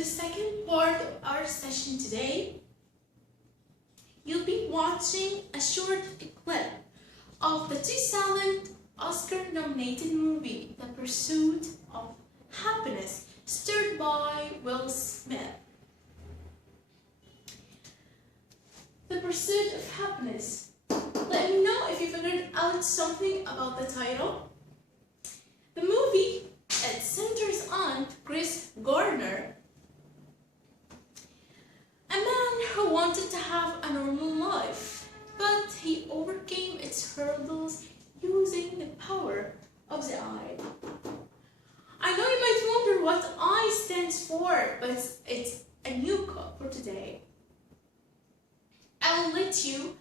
the second part of our session today. You'll be watching a short clip of the 2000 Oscar-nominated movie, The Pursuit of Happiness, starred by Will Smith. The Pursuit of Happiness. Let me know if you figured out something about the title. The movie, it centers on Chris Gardner, a man who wanted to have a normal life, but he overcame its hurdles using the power of the eye. I know you might wonder what I stands for, but it's a new code for today. I will let you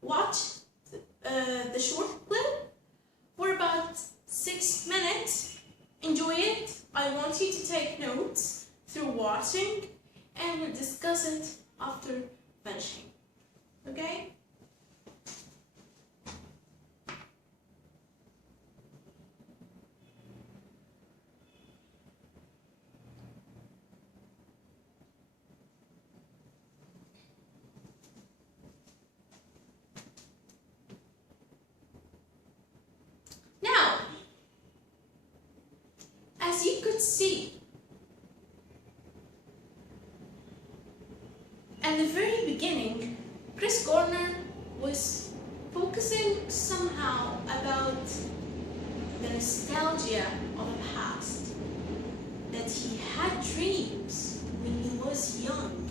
watch the short clip for about 6 minutes. Enjoy it. I want you to take notes through watching, and we'll discuss it after finishing. Okay? Now, as you could see, at the very beginning, Chris Gardner was focusing somehow about the nostalgia of the past, that he had dreams when he was young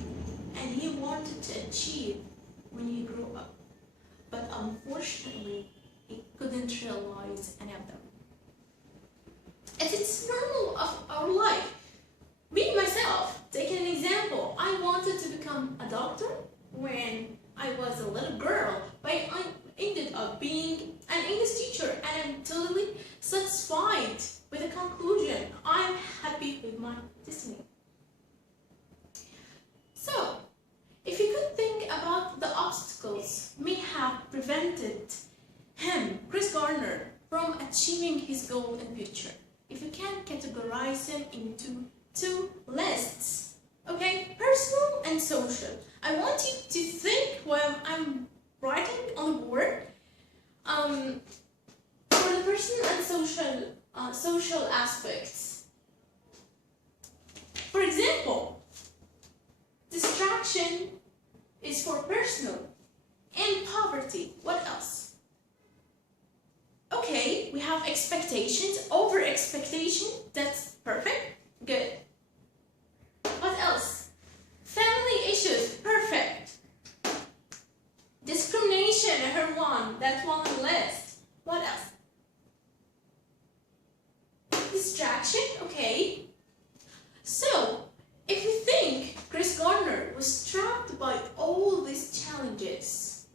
and he wanted to achieve when he grew up, but unfortunately he couldn't realize any of them. It's normal of our life. Me, myself, taking an example, I wanted to become a doctor when I was a little girl, but I ended up being an English teacher, and I'm totally satisfied with the conclusion. I'm happy with my destiny. So, if you could think about the obstacles may have prevented him, Chris Gardner, from achieving his goal in future, if you can categorize them into two lists, okay, personal and social. I want you to think while I'm writing on the board for the personal and social aspects. For example, distraction is for personal, and poverty. What else? Okay, we have expectations, over expectation. That's perfect. Good. What else? Family issues. Perfect. Discrimination. I heard one. That's one on the list. What else? Distraction. Okay. So, if you think Chris Gardner was trapped by all these challenges,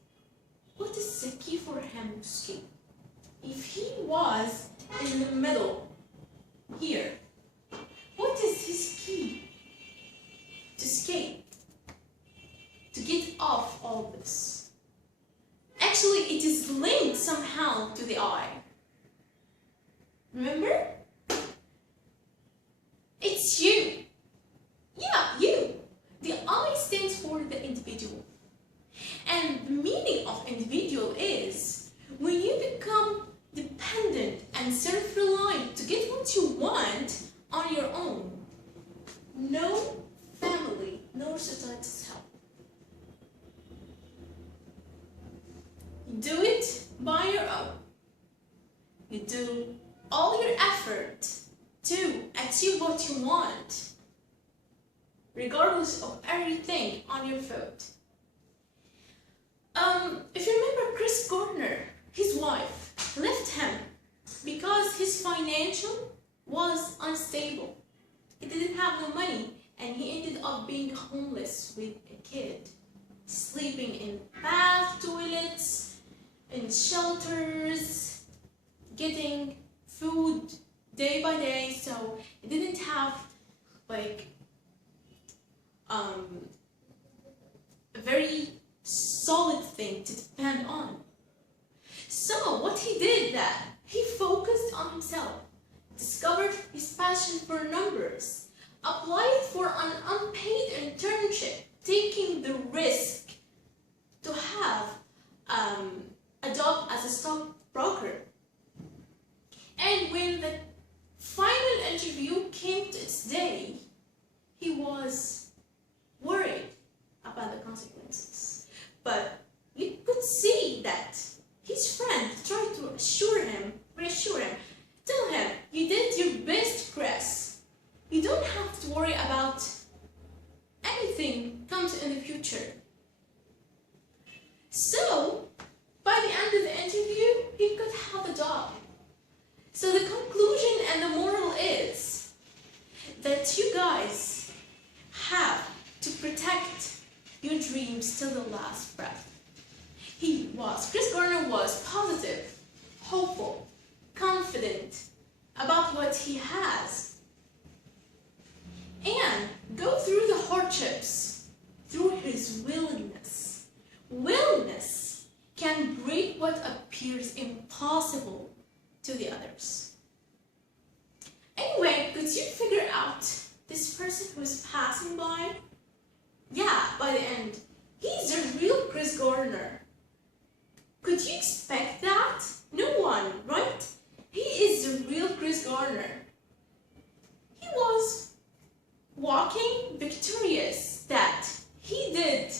what is the key for him to escape? If he was in the middle here, what is his key to escape, to get off all this? Actually, it is linked somehow to the eye. Remember? It's you. Yeah, you. The eye stands for the individual. And the meaning of individual is when you become dependent and self-reliant to get what you want on your own. No family, no society's help. You do it by your own. You do all your effort to achieve what you want, regardless of everything on your foot. If you remember Chris Gardner, his wife left him because his financial was unstable. He didn't have no money, and he ended up being homeless with a kid, sleeping in bath toilets, in shelters, getting food day by day. So he didn't have like a very solid thing to depend on. So what he did that he focused on himself, discovered his passion for numbers, applied for an unpaid internship, taking the risk to have a job as a stockbroker. And when the final interview came to its day, he was worried about the consequences. But you could see that his friend tried to reassure him, tell him, you did your best, Chris. You don't have to worry about anything comes in the future. So, by the end of the interview, he could have a job. So the conclusion and the moral is that you guys have to protect your dreams till the last breath. Chris Garner was positive, hopeful, confident about what he has. And go through the hardships through his willingness. Willingness can break what appears impossible to the others. Anyway, could you figure out this person who is passing by? Yeah, by the end, he's the real Chris Garner. Could you expect that? No one, right? He is the real Chris Garner. He was walking victorious that he did